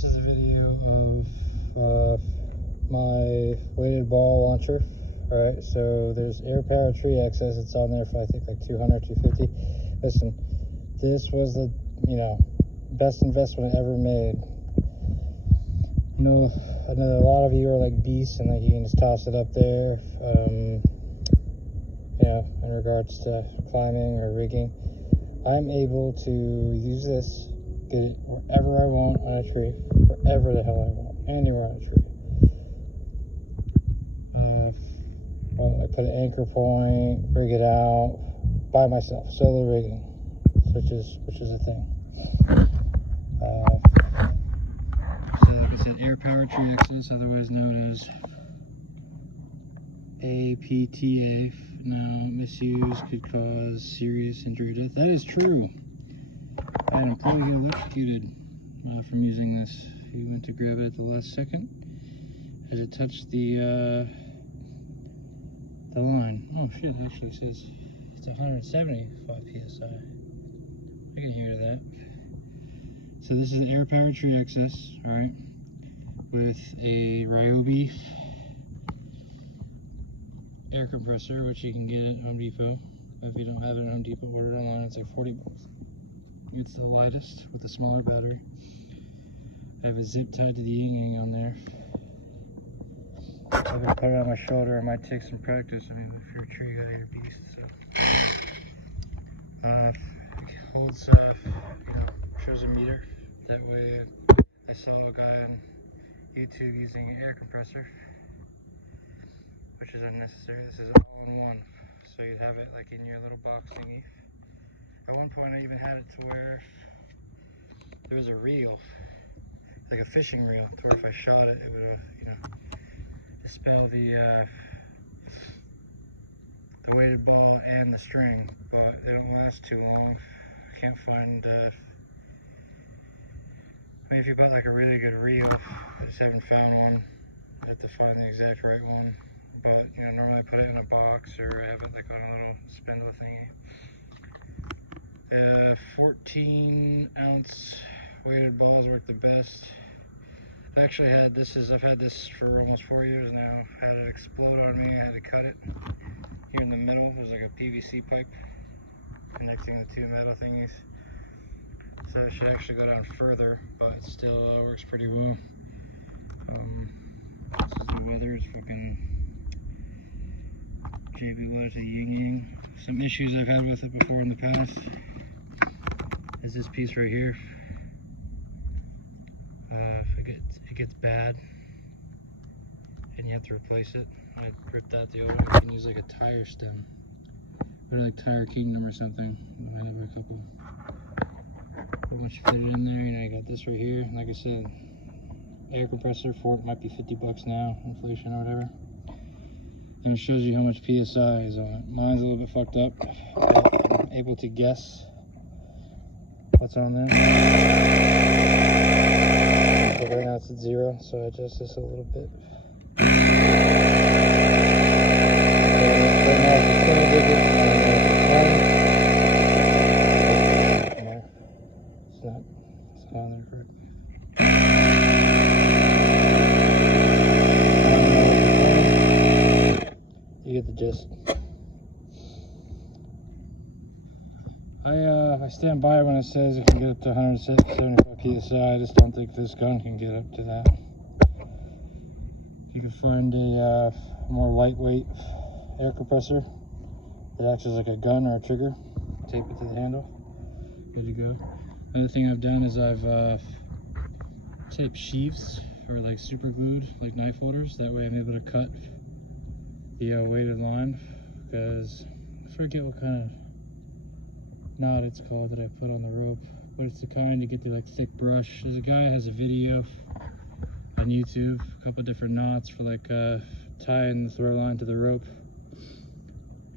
This is a video of my weighted ball launcher. Alright, so there's air power tree access. It's on there for I think like 200, 250. Listen, this was the, best investment I ever made. I know a lot of you are like beasts and that you can just toss it up there, in regards to climbing or rigging. I'm able to use this, get it wherever I want on a tree, wherever the hell I want, anywhere on a tree. I put an anchor point, rig it out by myself, solo rigging, which is a thing. So like I said, air power tree access, otherwise known as APTA. Now, misuse could cause serious injury or death. That is true. I had an employee get electrocuted from using this. He went to grab it at the last second as it touched the line. Oh shit, it actually says it's 175 PSI. I can hear that. So this is an air power tree access, alright, with a Ryobi air compressor, which you can get at Home Depot. If you don't have it at Home Depot, order it online. It's like 40 bucks. It's the lightest with a smaller battery. I have a zip tied to the yin-yang on there. I'm gonna put it on my shoulder. It might take some practice. I mean, if you're a tree guy, you're a beast. So, holds, shows a meter. That way, I saw a guy on YouTube using an air compressor, which is unnecessary. This is all-in-one, so you have it like in your little box thingy. At one point, I even had it to where there was a reel, like a fishing reel, to where if I shot it, it would, dispel the weighted ball and the string, but they don't last too long. I can't find, if you bought like a really good reel, I just haven't found one. I have to find the exact right one, but normally I put it in a box or I have it like on a little spindle thingy. 14 ounce weighted balls work the best. I actually had I've had this for almost 4 years now. I had it explode on me. I had to cut it. Here in the middle, there's like a PVC pipe connecting the two metal thingies. So it should actually go down further, but it still works pretty well. This is the weather. It's fucking JB West yin-yang. Some issues I've had with it before in the past is this piece right here. It gets bad and you have to replace it. I ripped out the old one. You can use like a tire stem. Go to like Tire Kingdom or something. I have a couple. Once you fit it in there, you got this right here. Like I said, air compressor for it might be 50 bucks now, inflation or whatever. And it shows you how much PSI is on it. Mine's a little bit fucked up, but I'm able to guess what's on there. So right now it's at 0, so I adjust this a little bit. It's not on there correctly. You get the gist. I stand by when it says it can get up to 175 PSI. I just don't think this gun can get up to that. You can find a more lightweight air compressor that acts as like a gun or a trigger. Tape it to the handle. Good to go. Another thing I've done is I've taped sheaths or like super glued like knife holders. That way I'm able to cut the weighted line, because I forget what kind of knot it's called that I put on the rope, but it's the kind to get the like thick brush. There's a guy who has a video on YouTube, a couple different knots for like tying the throw line to the rope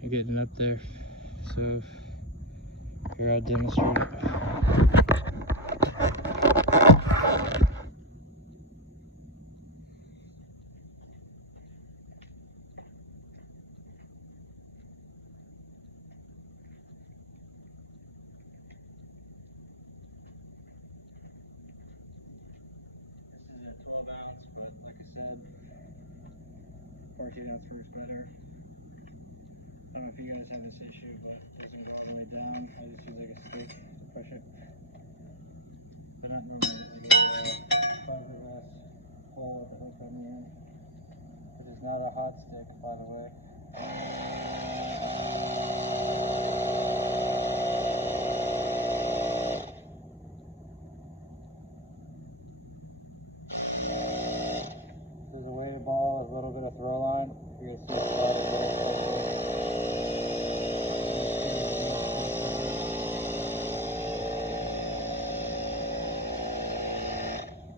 and getting it up there. So here I'll demonstrate it. 14-ounce works better. I don't know if you guys have this issue, but it doesn't go all the way down. I just use like a stick to push it. But not normally like a fiberglass hole with a hook on the end. It is not a hot stick, by the way. There's a weighted ball, a little bit of throw line. You're gonna see a lot of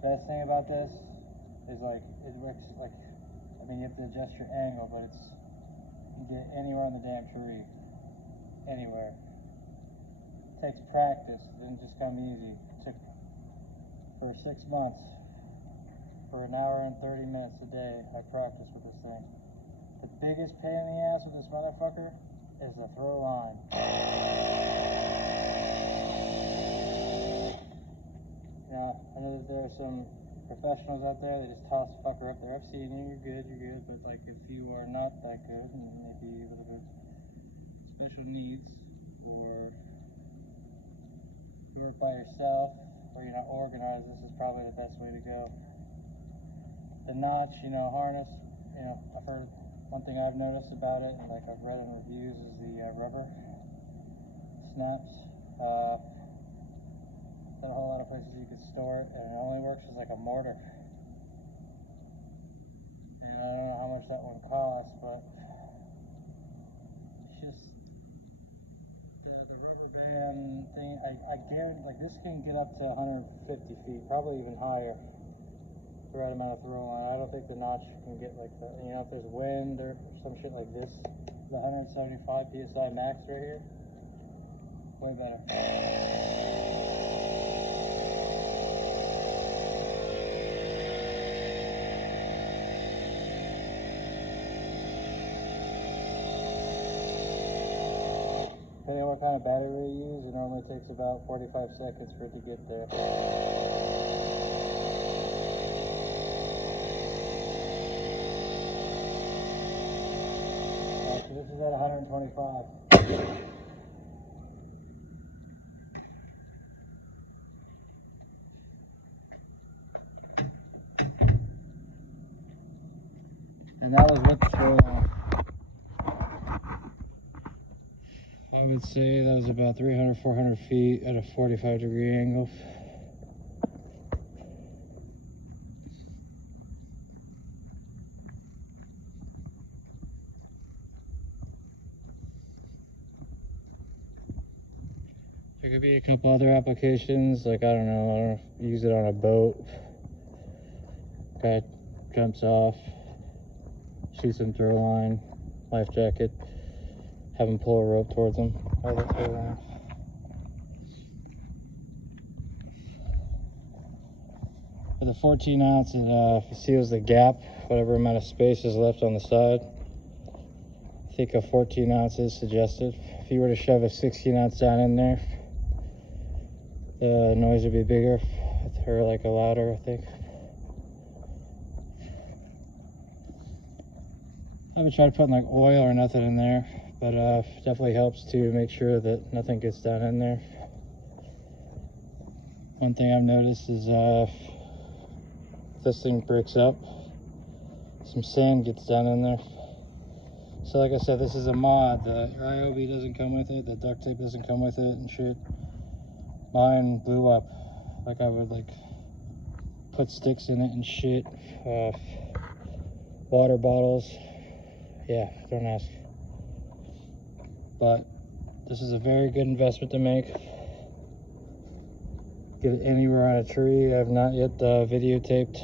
best thing about this is like it works like, I mean, you have to adjust your angle, but it's, you can get anywhere on the damn tree, anywhere. It takes practice. It didn't just come easy. It took for 6 months, for an hour and 30 minutes a day. I practiced with this thing. The biggest pain in the ass with this motherfucker is the throw line. Now, I know that there are some professionals out there that just toss the fucker up there. I've seen you, you're good, but like if you are not that good and maybe a little bit special needs, or you work by yourself, or you're not organized, this is probably the best way to go. The notch, you know, harness, you know, I've heard, one thing I've noticed about it, and like I've read in reviews, is the rubber snaps. There are a whole lot of places you could store it, and it only works as like a mortar. And I don't know how much that one costs, but it's just the rubber band thing. I guarantee, like, this can get up to 150 feet, probably even higher. The right amount of throw line. I don't think the notch can get like that. You know, if there's wind or some shit like this, the 175 PSI max right here, way better. Depending on what kind of battery you use, it normally takes about 45 seconds for it to get there. So this is at 125. And that was with the throw line. I would say that was about 300, 400 feet at a 45-degree angle. There could be a couple other applications, like I don't know, use it on a boat. Guy jumps off, shoots some throw line, life jacket, have him pull a rope towards him. All the throw line. For the 14 ounce, it seals the gap, whatever amount of space is left on the side. I think a 14 ounce is suggested. If you were to shove a 16 ounce down in there, the noise would be bigger, or like a louder, I think. I haven't tried putting like oil or nothing in there, but definitely helps to make sure that nothing gets down in there. One thing I've noticed is this thing breaks up, some sand gets down in there. So like I said, this is a mod. The IOB doesn't come with it, the duct tape doesn't come with it and shit. Mine blew up. Like I would like put sticks in it and shit. Water bottles. Yeah, don't ask. But this is a very good investment to make. Get it anywhere on a tree. I have not yet videotaped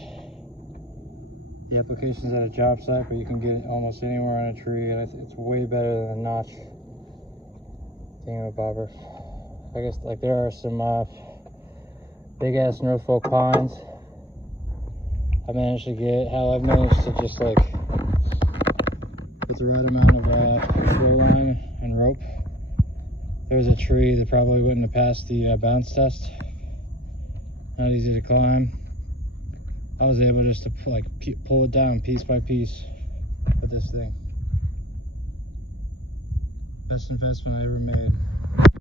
the applications at a job site, but you can get it almost anywhere on a tree, and it's way better than a notch thingamabobber. I guess like there are some big ass Norfolk pines I managed to get. How I've managed to just like with the right amount of throw line and rope. There's a tree that probably wouldn't have passed the bounce test. Not easy to climb. I was able just to like pull it down piece by piece with this thing. Best investment I ever made.